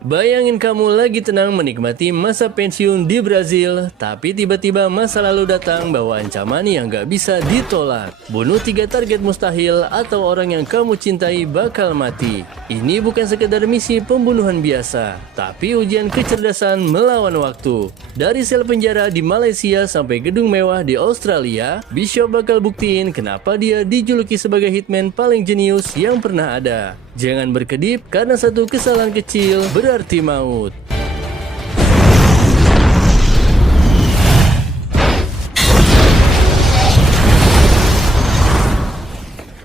Bayangin kamu lagi tenang menikmati masa pensiun di Brazil, tapi tiba-tiba masa lalu datang bawa ancaman yang gak bisa ditolak. Bunuh 3 target mustahil atau orang yang kamu cintai bakal mati. Ini bukan sekedar misi pembunuhan biasa, tapi ujian kecerdasan melawan waktu. Dari sel penjara di Malaysia sampai gedung mewah di Australia, Bishop bakal buktiin kenapa dia dijuluki sebagai hitman paling jenius yang pernah ada. Jangan berkedip karena satu kesalahan kecil berarti maut.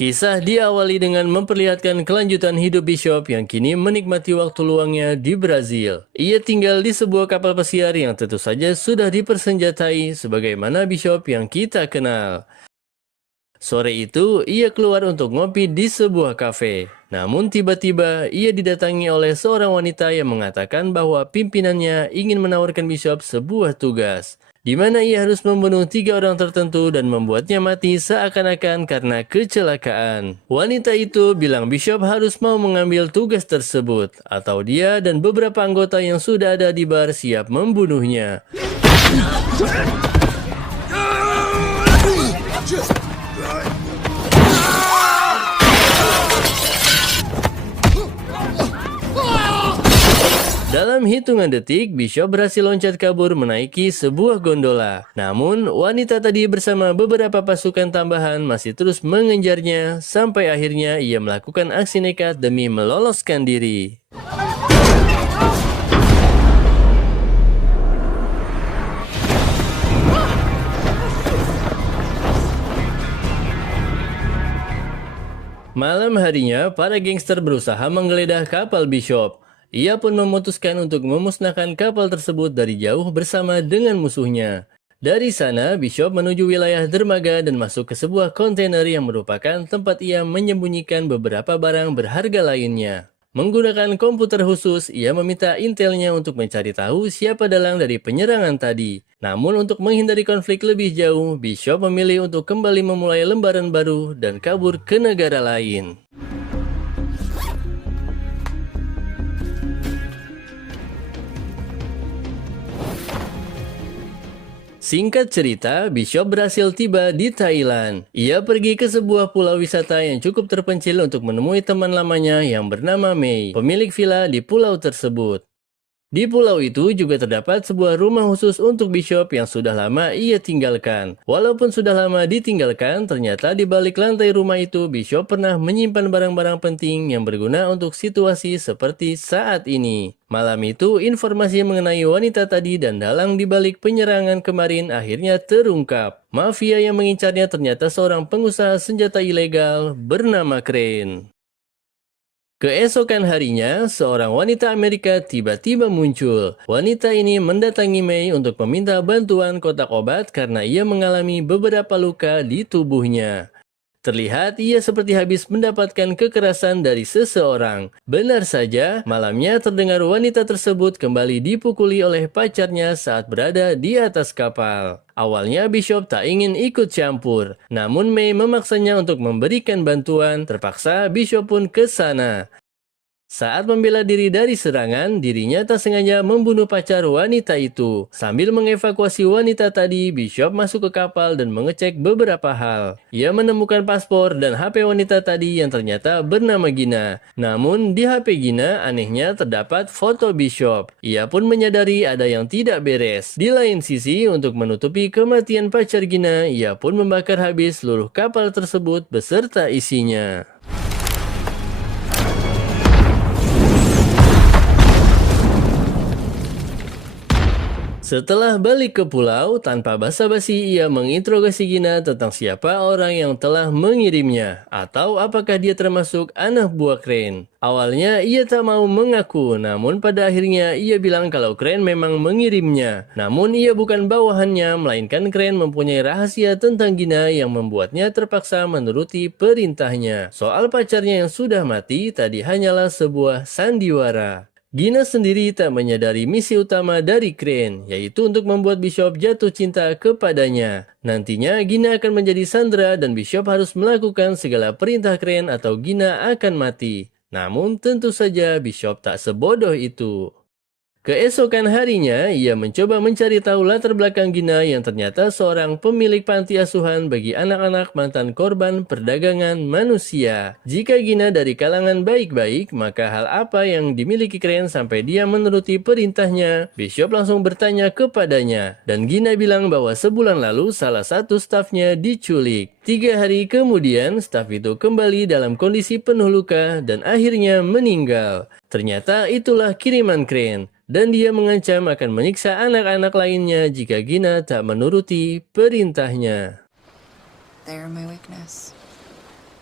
Kisah diawali dengan memperlihatkan kelanjutan hidup Bishop yang kini menikmati waktu luangnya di Brazil. Ia tinggal di sebuah kapal pesiar yang tentu saja sudah dipersenjatai sebagaimana Bishop yang kita kenal. Sore itu, ia keluar untuk ngopi di sebuah kafe. Namun tiba-tiba, ia didatangi oleh seorang wanita yang mengatakan bahwa pimpinannya ingin menawarkan Bishop sebuah tugas, di mana ia harus membunuh 3 orang tertentu dan membuatnya mati seakan-akan karena kecelakaan. Wanita itu bilang Bishop harus mau mengambil tugas tersebut, atau dia dan beberapa anggota yang sudah ada di bar siap membunuhnya. Dalam hitungan detik, Bishop berhasil loncat kabur menaiki sebuah gondola. Namun, wanita tadi bersama beberapa pasukan tambahan masih terus mengejarnya, sampai akhirnya ia melakukan aksi nekat demi meloloskan diri. Malam harinya, para gangster berusaha menggeledah kapal Bishop. Ia pun memutuskan untuk memusnahkan kapal tersebut dari jauh bersama dengan musuhnya. Dari sana, Bishop menuju wilayah dermaga dan masuk ke sebuah kontainer yang merupakan tempat ia menyembunyikan beberapa barang berharga lainnya. Menggunakan komputer khusus, ia meminta intelnya untuk mencari tahu siapa dalang dari penyerangan tadi. Namun untuk menghindari konflik lebih jauh, Bishop memilih untuk kembali memulai lembaran baru dan kabur ke negara lain. Singkat cerita, Bishop berhasil tiba di Thailand. Ia pergi ke sebuah pulau wisata yang cukup terpencil untuk menemui teman lamanya yang bernama Mei, pemilik villa di pulau tersebut. Di pulau itu juga terdapat sebuah rumah khusus untuk Bishop yang sudah lama ia tinggalkan. Walaupun sudah lama ditinggalkan, ternyata di balik lantai rumah itu Bishop pernah menyimpan barang-barang penting yang berguna untuk situasi seperti saat ini. Malam itu, informasi mengenai wanita tadi dan dalang di balik penyerangan kemarin akhirnya terungkap. Mafia yang mengincarnya ternyata seorang pengusaha senjata ilegal bernama Crane. Keesokan harinya, seorang wanita Amerika tiba-tiba muncul. Wanita ini mendatangi Mei untuk meminta bantuan kotak obat karena ia mengalami beberapa luka di tubuhnya. Terlihat ia seperti habis mendapatkan kekerasan dari seseorang. Benar saja, malamnya terdengar wanita tersebut kembali dipukuli oleh pacarnya saat berada di atas kapal. Awalnya Bishop tak ingin ikut campur, namun Mei memaksanya untuk memberikan bantuan. Terpaksa Bishop pun ke sana. Saat membela diri dari serangan, dirinya tak sengaja membunuh pacar wanita itu. Sambil mengevakuasi wanita tadi, Bishop masuk ke kapal dan mengecek beberapa hal. Ia menemukan paspor dan HP wanita tadi yang ternyata bernama Gina. Namun di HP Gina anehnya terdapat foto Bishop. Ia pun menyadari ada yang tidak beres. Di lain sisi, untuk menutupi kematian pacar Gina, ia pun membakar habis seluruh kapal tersebut beserta isinya. Setelah balik ke pulau, tanpa basa-basi ia menginterogasi Gina tentang siapa orang yang telah mengirimnya, atau apakah dia termasuk anak buah Crane. Awalnya ia tak mau mengaku, namun pada akhirnya ia bilang kalau Crane memang mengirimnya. Namun ia bukan bawahannya, melainkan Crane mempunyai rahasia tentang Gina yang membuatnya terpaksa menuruti perintahnya. Soal pacarnya yang sudah mati tadi hanyalah sebuah sandiwara. Gina sendiri tak menyadari misi utama dari Crane, yaitu untuk membuat Bishop jatuh cinta kepadanya. Nantinya Gina akan menjadi sandera dan Bishop harus melakukan segala perintah Crane atau Gina akan mati. Namun tentu saja Bishop tak sebodoh itu. Keesokan harinya, ia mencoba mencari tahu latar belakang Gina yang ternyata seorang pemilik panti asuhan bagi anak-anak mantan korban perdagangan manusia. Jika Gina dari kalangan baik-baik, maka hal apa yang dimiliki Crane sampai dia menuruti perintahnya? Bishop langsung bertanya kepadanya, dan Gina bilang bahwa sebulan lalu salah satu stafnya diculik. 3 hari kemudian, staf itu kembali dalam kondisi penuh luka dan akhirnya meninggal. Ternyata itulah kiriman Crane. Dan dia mengancam akan menyiksa anak-anak lainnya jika Gina tak menuruti perintahnya. They're my weakness.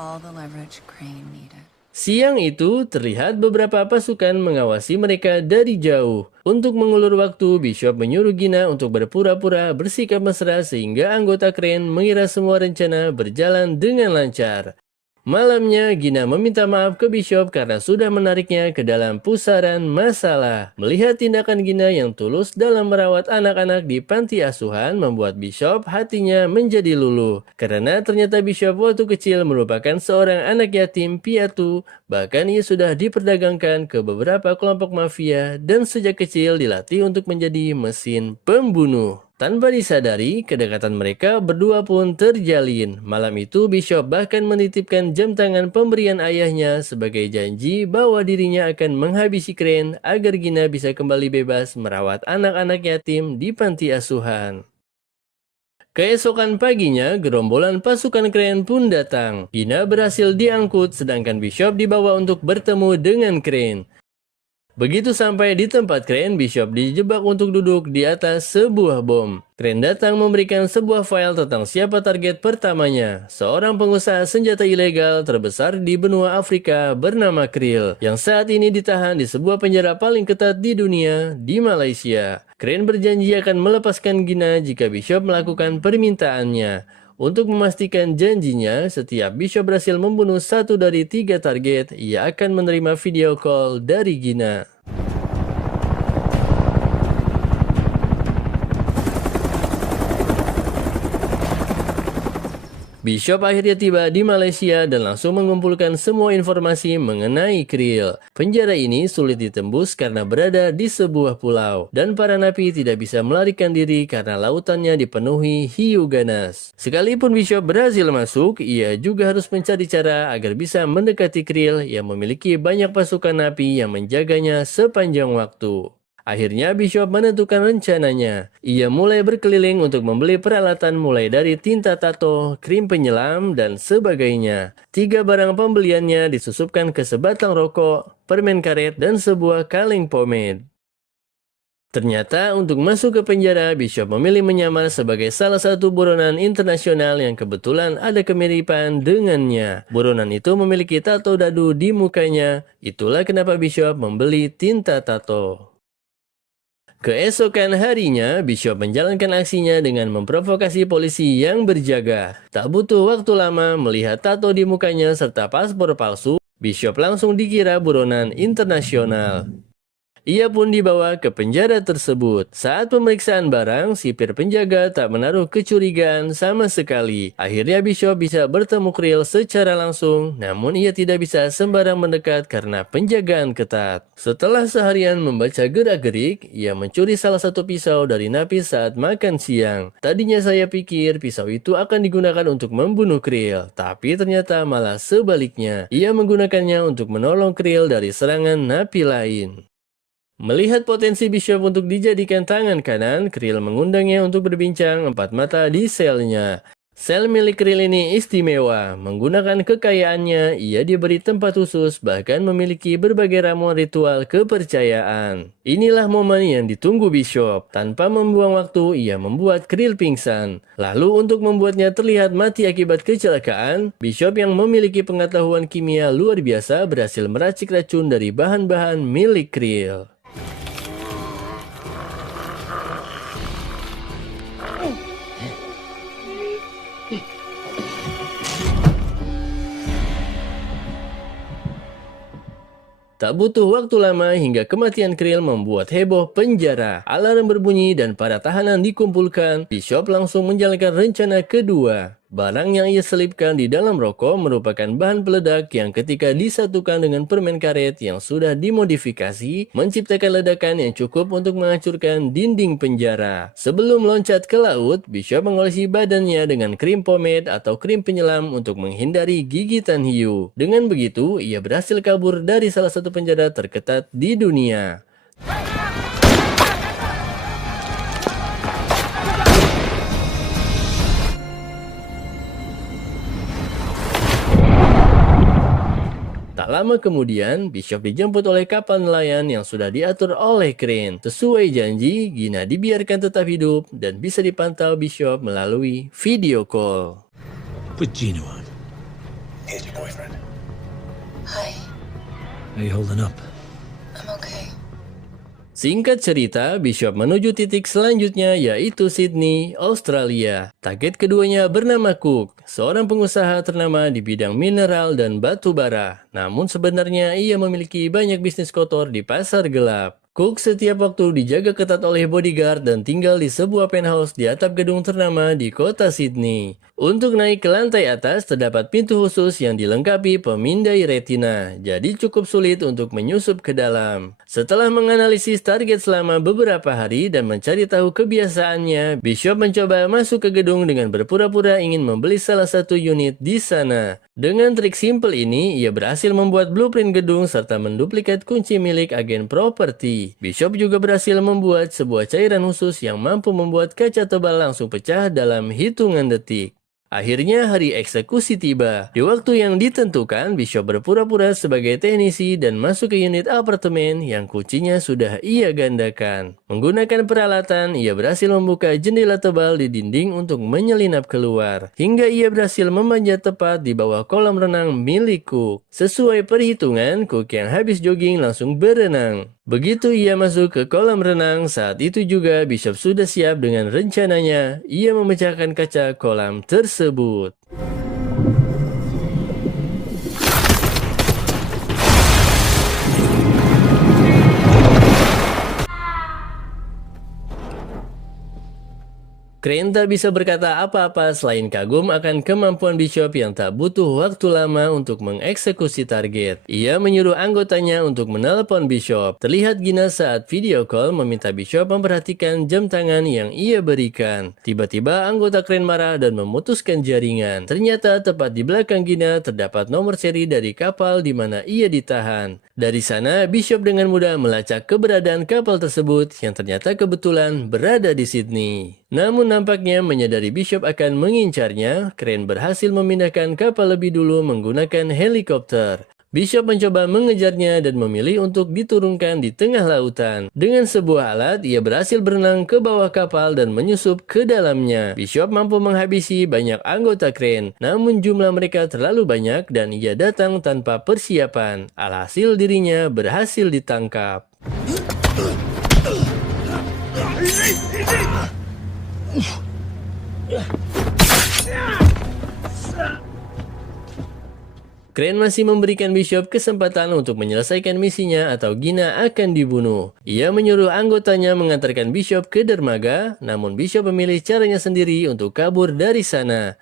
All the leverage Crane needed. Siang itu, terlihat beberapa pasukan mengawasi mereka dari jauh. Untuk mengulur waktu, Bishop menyuruh Gina untuk berpura-pura bersikap mesra sehingga anggota Crane mengira semua rencana berjalan dengan lancar. Malamnya, Gina meminta maaf ke Bishop karena sudah menariknya ke dalam pusaran masalah. Melihat tindakan Gina yang tulus dalam merawat anak-anak di panti asuhan membuat Bishop hatinya menjadi luluh. Karena ternyata Bishop waktu kecil merupakan seorang anak yatim piatu, bahkan ia sudah diperdagangkan ke beberapa kelompok mafia dan sejak kecil dilatih untuk menjadi mesin pembunuh. Tanpa disadari, kedekatan mereka berdua pun terjalin. Malam itu, Bishop bahkan menitipkan jam tangan pemberian ayahnya sebagai janji bahwa dirinya akan menghabisi Crane agar Gina bisa kembali bebas merawat anak-anak yatim di panti asuhan. Keesokan paginya, gerombolan pasukan Crane pun datang. Gina berhasil diangkut, sedangkan Bishop dibawa untuk bertemu dengan Crane. Begitu sampai di tempat Crane, Bishop dijebak untuk duduk di atas sebuah bom. Crane datang memberikan sebuah file tentang siapa target pertamanya, seorang pengusaha senjata ilegal terbesar di benua Afrika bernama Krill, yang saat ini ditahan di sebuah penjara paling ketat di dunia, di Malaysia. Crane berjanji akan melepaskan Gina jika Bishop melakukan permintaannya. Untuk memastikan janjinya, setiap Bishop berhasil membunuh 1 dari 3 target, ia akan menerima video call dari Gina. Bishop akhirnya tiba di Malaysia dan langsung mengumpulkan semua informasi mengenai Krill. Penjara ini sulit ditembus karena berada di sebuah pulau, dan para napi tidak bisa melarikan diri karena lautannya dipenuhi hiu ganas. Sekalipun Bishop berhasil masuk, ia juga harus mencari cara agar bisa mendekati Krill yang memiliki banyak pasukan napi yang menjaganya sepanjang waktu. Akhirnya Bishop menentukan rencananya. Ia mulai berkeliling untuk membeli peralatan mulai dari tinta tato, krim penyelam, dan sebagainya. 3 barang pembeliannya disusupkan ke sebatang rokok, permen karet, dan sebuah kaleng pomade. Ternyata untuk masuk ke penjara, Bishop memilih menyamar sebagai salah satu buronan internasional yang kebetulan ada kemiripan dengannya. Buronan itu memiliki tato dadu di mukanya. Itulah kenapa Bishop membeli tinta tato. Keesokan harinya, Bishop menjalankan aksinya dengan memprovokasi polisi yang berjaga. Tak butuh waktu lama melihat tato di mukanya serta paspor palsu, Bishop langsung dikira buronan internasional. Ia pun dibawa ke penjara tersebut. Saat pemeriksaan barang, sipir penjaga tak menaruh kecurigaan sama sekali. Akhirnya Bishop bisa bertemu Krill secara langsung, namun ia tidak bisa sembarang mendekat karena penjagaan ketat. Setelah seharian membaca gerak-gerik, ia mencuri salah satu pisau dari napi saat makan siang. Tadinya saya pikir pisau itu akan digunakan untuk membunuh Krill, tapi ternyata malah sebaliknya. Ia menggunakannya untuk menolong Krill dari serangan napi lain. Melihat potensi Bishop untuk dijadikan tangan kanan, Krill mengundangnya untuk berbincang 4 mata di selnya. Sel milik Krill ini istimewa. Menggunakan kekayaannya, ia diberi tempat khusus, bahkan memiliki berbagai ramuan ritual kepercayaan. Inilah momen yang ditunggu Bishop. Tanpa membuang waktu, ia membuat Krill pingsan. Lalu untuk membuatnya terlihat mati akibat kecelakaan, Bishop yang memiliki pengetahuan kimia luar biasa berhasil meracik racun dari bahan-bahan milik Krill. Tak butuh waktu lama hingga kematian Krill membuat heboh penjara. Alarm berbunyi dan para tahanan dikumpulkan. Bishop langsung menjalankan rencana kedua. Barang yang ia selipkan di dalam rokok merupakan bahan peledak yang ketika disatukan dengan permen karet yang sudah dimodifikasi, menciptakan ledakan yang cukup untuk menghancurkan dinding penjara. Sebelum loncat ke laut, Bishop mengolesi badannya dengan krim pomade atau krim penyelam untuk menghindari gigitan hiu. Dengan begitu, ia berhasil kabur dari salah satu penjara terketat di dunia. Tak lama kemudian, Bishop dijemput oleh kapal nelayan yang sudah diatur oleh Crane. Sesuai janji, Gina dibiarkan tetap hidup dan bisa dipantau Bishop melalui video call. Put Gino on. Here's your boyfriend. Hi, How you holding up? I'm okay. Singkat cerita, Bishop menuju titik selanjutnya yaitu Sydney, Australia. Target keduanya bernama Cook, seorang pengusaha ternama di bidang mineral dan batu bara. Namun sebenarnya ia memiliki banyak bisnis kotor di pasar gelap. Cook setiap waktu dijaga ketat oleh bodyguard dan tinggal di sebuah penthouse di atap gedung ternama di kota Sydney. Untuk naik ke lantai atas terdapat pintu khusus yang dilengkapi pemindai retina, jadi cukup sulit untuk menyusup ke dalam. Setelah menganalisis target selama beberapa hari dan mencari tahu kebiasaannya, Bishop mencoba masuk ke gedung dengan berpura-pura ingin membeli salah satu unit di sana. Dengan trik simpel ini, ia berhasil membuat blueprint gedung serta menduplikat kunci milik agen properti. Bishop juga berhasil membuat sebuah cairan khusus yang mampu membuat kaca tebal langsung pecah dalam hitungan detik. Akhirnya hari eksekusi tiba. Di waktu yang ditentukan, Bishop berpura-pura sebagai teknisi dan masuk ke unit apartemen yang kuncinya sudah ia gandakan. Menggunakan peralatan, ia berhasil membuka jendela tebal di dinding untuk menyelinap keluar. Hingga ia berhasil memanjat tepat di bawah kolam renang milik Cook. Sesuai perhitungan, Cook yang habis jogging langsung berenang. Begitu ia masuk ke kolam renang, saat itu juga Bishop sudah siap dengan rencananya. Ia memecahkan kaca kolam tersebut. Crane tak bisa berkata apa-apa selain kagum akan kemampuan Bishop yang tak butuh waktu lama untuk mengeksekusi target. Ia menyuruh anggotanya untuk menelpon Bishop. Terlihat Gina saat video call meminta Bishop memperhatikan jam tangan yang ia berikan. Tiba-tiba anggota Crane marah dan memutuskan jaringan. Ternyata tepat di belakang Gina terdapat nomor seri dari kapal di mana ia ditahan. Dari sana, Bishop dengan mudah melacak keberadaan kapal tersebut yang ternyata kebetulan berada di Sydney. Namun nampaknya menyadari Bishop akan mengincarnya, Crane berhasil memindahkan kapal lebih dulu menggunakan helikopter. Bishop mencoba mengejarnya dan memilih untuk diturunkan di tengah lautan. Dengan sebuah alat, ia berhasil berenang ke bawah kapal dan menyusup ke dalamnya. Bishop mampu menghabisi banyak anggota Crane, namun jumlah mereka terlalu banyak dan ia datang tanpa persiapan. Alhasil dirinya berhasil ditangkap. Crane masih memberikan Bishop kesempatan untuk menyelesaikan misinya atau Gina akan dibunuh. Ia menyuruh anggotanya mengantarkan Bishop ke dermaga, namun Bishop memilih caranya sendiri untuk kabur dari sana.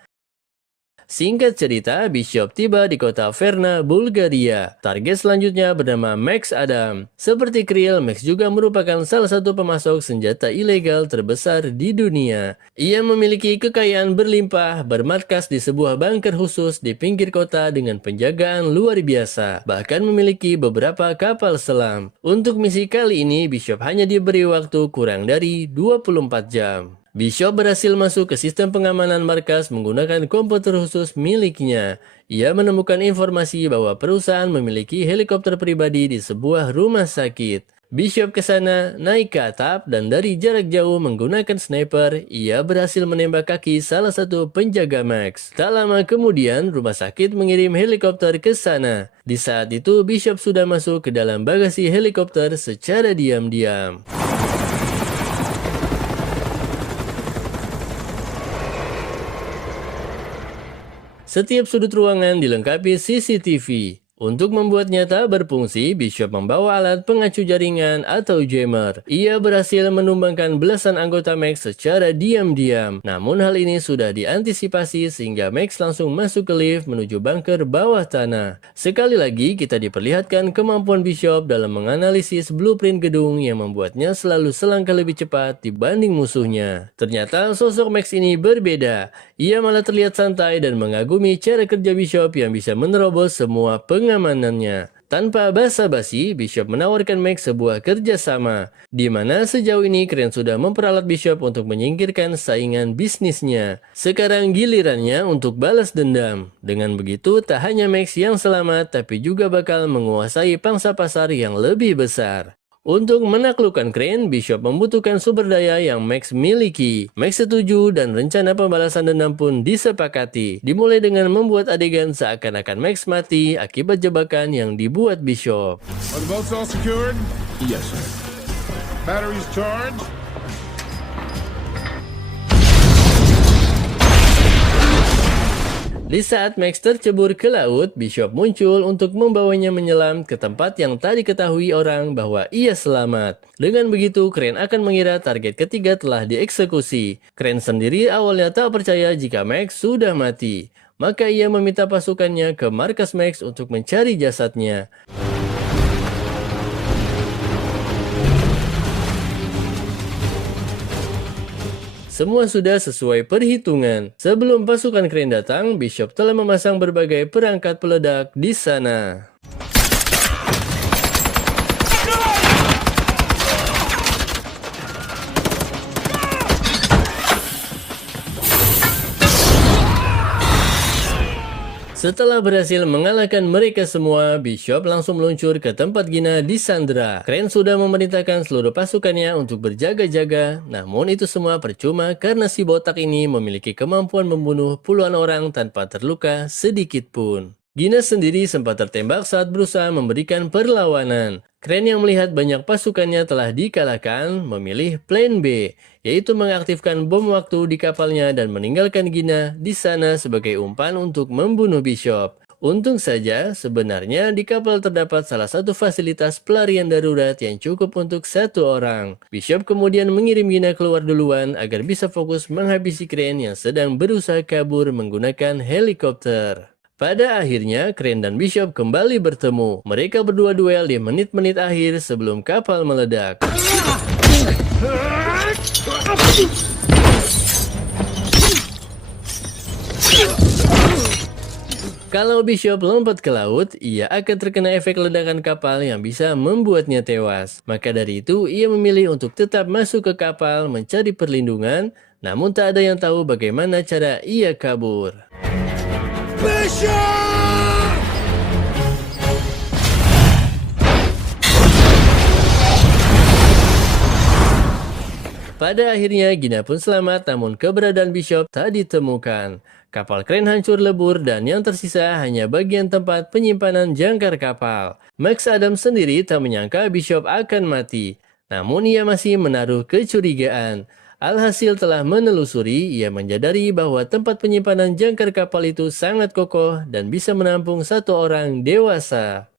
Singkat cerita, Bishop tiba di kota Varna, Bulgaria. Target selanjutnya bernama Max Adam. Seperti Krill, Max juga merupakan salah satu pemasok senjata ilegal terbesar di dunia. Ia memiliki kekayaan berlimpah, bermarkas di sebuah bunker khusus di pinggir kota dengan penjagaan luar biasa. Bahkan memiliki beberapa kapal selam. Untuk misi kali ini, Bishop hanya diberi waktu kurang dari 24 jam. Bishop berhasil masuk ke sistem pengamanan markas menggunakan komputer khusus miliknya. Ia menemukan informasi bahwa perusahaan memiliki helikopter pribadi di sebuah rumah sakit. Bishop ke sana, naik ke atap, dan dari jarak jauh menggunakan sniper, ia berhasil menembak kaki salah satu penjaga Max. Tak lama kemudian, rumah sakit mengirim helikopter ke sana. Di saat itu, Bishop sudah masuk ke dalam bagasi helikopter secara diam-diam. Setiap sudut ruangan dilengkapi CCTV. Untuk membuatnya tak berfungsi, Bishop membawa alat pengacu jaringan atau jammer. Ia berhasil menumbangkan belasan anggota Max secara diam-diam. Namun hal ini sudah diantisipasi sehingga Max langsung masuk ke lift menuju bunker bawah tanah. Sekali lagi kita diperlihatkan kemampuan Bishop dalam menganalisis blueprint gedung yang membuatnya selalu selangkah lebih cepat dibanding musuhnya. Ternyata sosok Max ini berbeda. Ia malah terlihat santai dan mengagumi cara kerja Bishop yang bisa menerobos semua pengamanannya. Tanpa basa-basi, Bishop menawarkan Max sebuah kerjasama, di mana sejauh ini Crane sudah memperalat Bishop untuk menyingkirkan saingan bisnisnya. Sekarang gilirannya untuk balas dendam. Dengan begitu, tak hanya Max yang selamat, tapi juga bakal menguasai pangsa pasar yang lebih besar. Untuk menaklukkan Crane, Bishop membutuhkan sumber daya yang Max miliki. Max setuju dan rencana pembalasan dendam pun disepakati. Dimulai dengan membuat adegan seakan-akan Max mati akibat jebakan yang dibuat Bishop. Are the boats all secured? Yes, sir. Batteries charged? Di saat Max tercebur ke laut, Bishop muncul untuk membawanya menyelam ke tempat yang tak diketahui orang bahwa ia selamat. Dengan begitu, Crane akan mengira target ketiga telah dieksekusi. Crane sendiri awalnya tak percaya jika Max sudah mati. Maka ia meminta pasukannya ke markas Max untuk mencari jasadnya. Semua sudah sesuai perhitungan. Sebelum pasukan Crane datang, Bishop telah memasang berbagai perangkat peledak di sana. Setelah berhasil mengalahkan mereka semua, Bishop langsung meluncur ke tempat Gina disandra. Crane sudah memerintahkan seluruh pasukannya untuk berjaga-jaga, namun itu semua percuma karena si botak ini memiliki kemampuan membunuh puluhan orang tanpa terluka sedikit pun. Gina sendiri sempat tertembak saat berusaha memberikan perlawanan. Crane yang melihat banyak pasukannya telah dikalahkan, memilih plan B, yaitu mengaktifkan bom waktu di kapalnya dan meninggalkan Gina di sana sebagai umpan untuk membunuh Bishop. Untung saja, sebenarnya di kapal terdapat salah satu fasilitas pelarian darurat yang cukup untuk satu orang. Bishop kemudian mengirim Gina keluar duluan agar bisa fokus menghabisi Crane yang sedang berusaha kabur menggunakan helikopter. Pada akhirnya, Crane dan Bishop kembali bertemu. Mereka berdua duel di menit-menit akhir sebelum kapal meledak. Kalau Bishop lompat ke laut, ia akan terkena efek ledakan kapal yang bisa membuatnya tewas. Maka dari itu, ia memilih untuk tetap masuk ke kapal mencari perlindungan, namun tak ada yang tahu bagaimana cara ia kabur. Pada akhirnya Gina pun selamat, namun keberadaan Bishop tak ditemukan. Kapal Crane hancur lebur dan yang tersisa hanya bagian tempat penyimpanan jangkar kapal. Max Adams sendiri tak menyangka Bishop akan mati, namun ia masih menaruh kecurigaan. Alhasil telah menelusuri, ia menyadari bahwa tempat penyimpanan jangkar kapal itu sangat kokoh dan bisa menampung satu orang dewasa.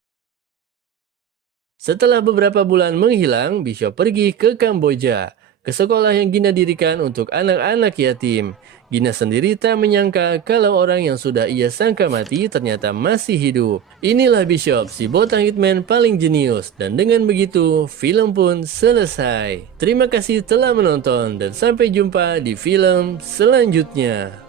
Setelah beberapa bulan menghilang, Bishop pergi ke Kamboja, ke sekolah yang Gina dirikan untuk anak-anak yatim. Gina sendiri tak menyangka kalau orang yang sudah ia sangka mati ternyata masih hidup. Inilah Bishop, si botak hitman paling jenius. Dan dengan begitu, film pun selesai. Terima kasih telah menonton dan sampai jumpa di film selanjutnya.